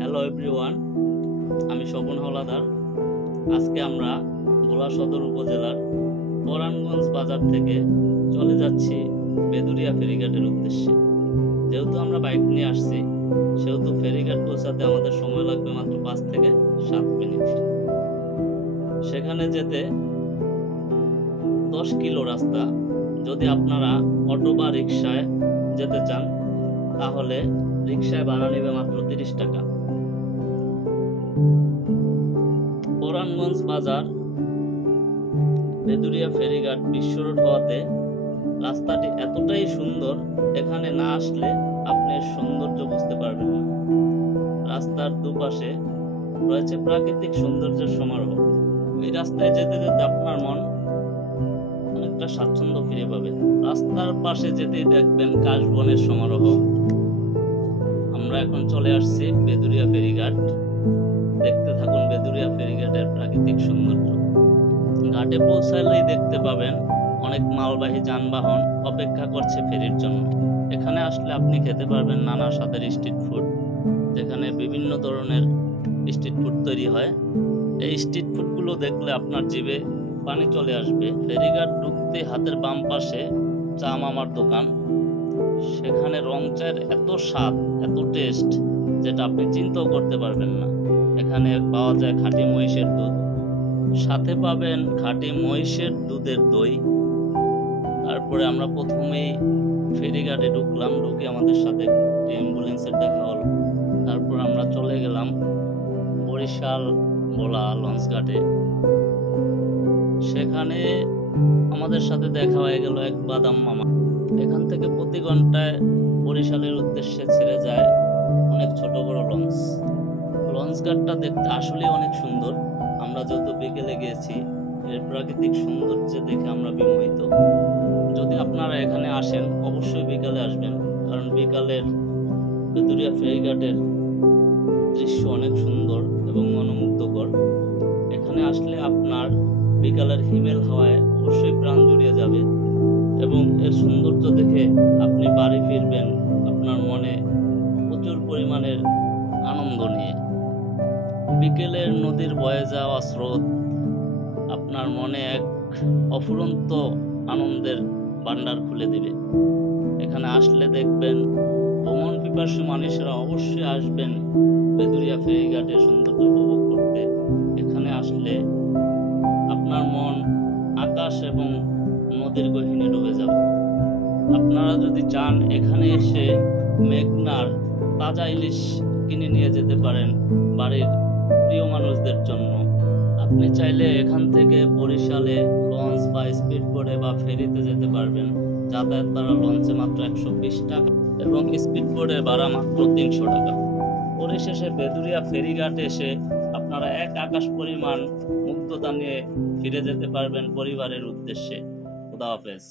Hello everyone, আমি স্বপন হলাদার। আজকে আমরা ভোলা সদর উপজেলার পরাণগঞ্জ বাজার থেকে চলে যাচ্ছি বেদুরিয়া ফেরিঘাটের উদ্দেশ্যে। যেহেতু আমরা বাইক নিয়ে আসছি, সেহেতু ফেরিঘাট পৌঁছাতে আমাদের সময় লাগবে মাত্র 5 থেকে 7 মিনিট। সেখানে যেতে 10 কিলো রাস্তা। যদি আপনারা অটো বা রিক্সায় যেতে চান, তাহলে রিক্সায় ভাড়া নেবে মাত্র 30 টাকা। পরাণগঞ্জ বাজার বেদুরিয়া ফেরিঘাট বিশ্ব রোড হওয়াতে রাস্তাটি এতটাই সুন্দর, এখানে না আসলে আপনি সৌন্দর্য বুঝতে পারবেন না। রাস্তার দুপাশে রয়েছে প্রাকৃতিক সৌন্দর্যের সমারোহ। এই রাস্তায় যেতে যেতে আপনার মন অনেকটা স্বাচ্ছন্দ্য ফিরে পাবে। রাস্তার পাশে যেতেই দেখবেন কাশবনের সমারোহ। আমরা এখন চলে আসছি বেদুরিয়া ফেরিঘাট। দেখতে থাকুন বেদুরিয়া ফেরিঘাটের প্রাকৃতিক সৌন্দর্য। ঘাটে পৌঁছালেই দেখতে পাবেন অনেক মালবাহী যানবাহন অপেক্ষা করছে ফেরির জন্য। এখানে আসলে আপনি খেতে পারবেন নানা স্বাদের স্ট্রিট ফুড, যেখানে বিভিন্ন ধরনের স্ট্রিট ফুড তৈরি হয়। এই স্ট্রিট ফুডগুলো দেখলে আপনার জিভে পানি চলে আসবে। ফেরিঘাট ঢুকতে হাতের বাম পাশে চা মামার দোকান। সেখানে রং চায়ের এত স্বাদ, এত টেস্ট, যেটা আপনি চিন্তাও করতে পারবেন না। এখানে পাওয়া যায় খাঁটি মহিষের দুধ, সাথে পাবেন খাঁটি মহিষের দুধের দই। তারপরে আমরা প্রথমেই ফেরিঘাটে ঢুকলাম। ঢুকে আমাদের সাথে অ্যাম্বুলেন্সের দেখা হলো। তারপর আমরা চলে গেলাম বরিশাল ভোলা লঞ্চ ঘাটে। সেখানে আমাদের সাথে দেখা হয়ে গেল এক বাদাম মামা। এখান থেকে প্রতি ঘন্টায় বরিশালের উদ্দেশ্যে ছেড়ে যায় অনেক ছোট বড় লঞ্চ। লঞ্চ ঘাটটা দেখতে আসলে অনেক সুন্দর। আমরা যেহেতু বিকেলে গিয়েছি, এর প্রাকৃতিক সৌন্দর্য দেখে আমরা বিমোহিত। যদি আপনারা এখানে আসেন, অবশ্যই বিকালে আসবেন, কারণ বিকালের বেদুরিয়া ফেরিঘাটের দৃশ্য অনেক সুন্দর এবং মনোমুগ্ধকর। এখানে আসলে আপনার বিকালের হিমেল হাওয়ায় অবশ্যই প্রাণ জুড়িয়ে যাবে এবং এর সৌন্দর্য দেখে আপনি বাড়ি ফিরবেন আপনার মনে প্রচুর পরিমাণের আনন্দ নিয়ে। বিকেলের নদীর বয়ে যাওয়া স্রোত আপনার মনে এক অফুরন্ত আনন্দের ভান্ডার খুলে দিবে। এখানে আসলে দেখবেন ভ্রমণ পিপাসু মানুষেরা অবশ্যই আসবেন বেদুরিয়া ফেরিঘাটের সৌন্দর্য উপভোগ করতে। এখানে আসলে আপনার মন আকাশ এবং নদীর গহীনে ডুবে যাবে। আপনারা যদি চান, এখানে এসে মেঘনার তাজা ইলিশ কিনে নিয়ে যেতে পারেন বাড়ির প্রিয় মানুষদের জন্য। আপনি চাইলে এখান থেকে বরিশালে লঞ্চ বা স্পিড বোটে বা ফেরিতে যেতে পারবেন। যাতায়াত ভাড়া লঞ্চে মাত্র 120 টাকা এবং স্পিড বোটে ভাড়া মাত্র 300 টাকা। পরিশেষে বেদুরিয়া ফেরিঘাটে এসে আপনারা এক আকাশ পরিমাণ মুগ্ধতা নিয়ে ফিরে যেতে পারবেন পরিবারের উদ্দেশ্যে। খুদা হাফেজ।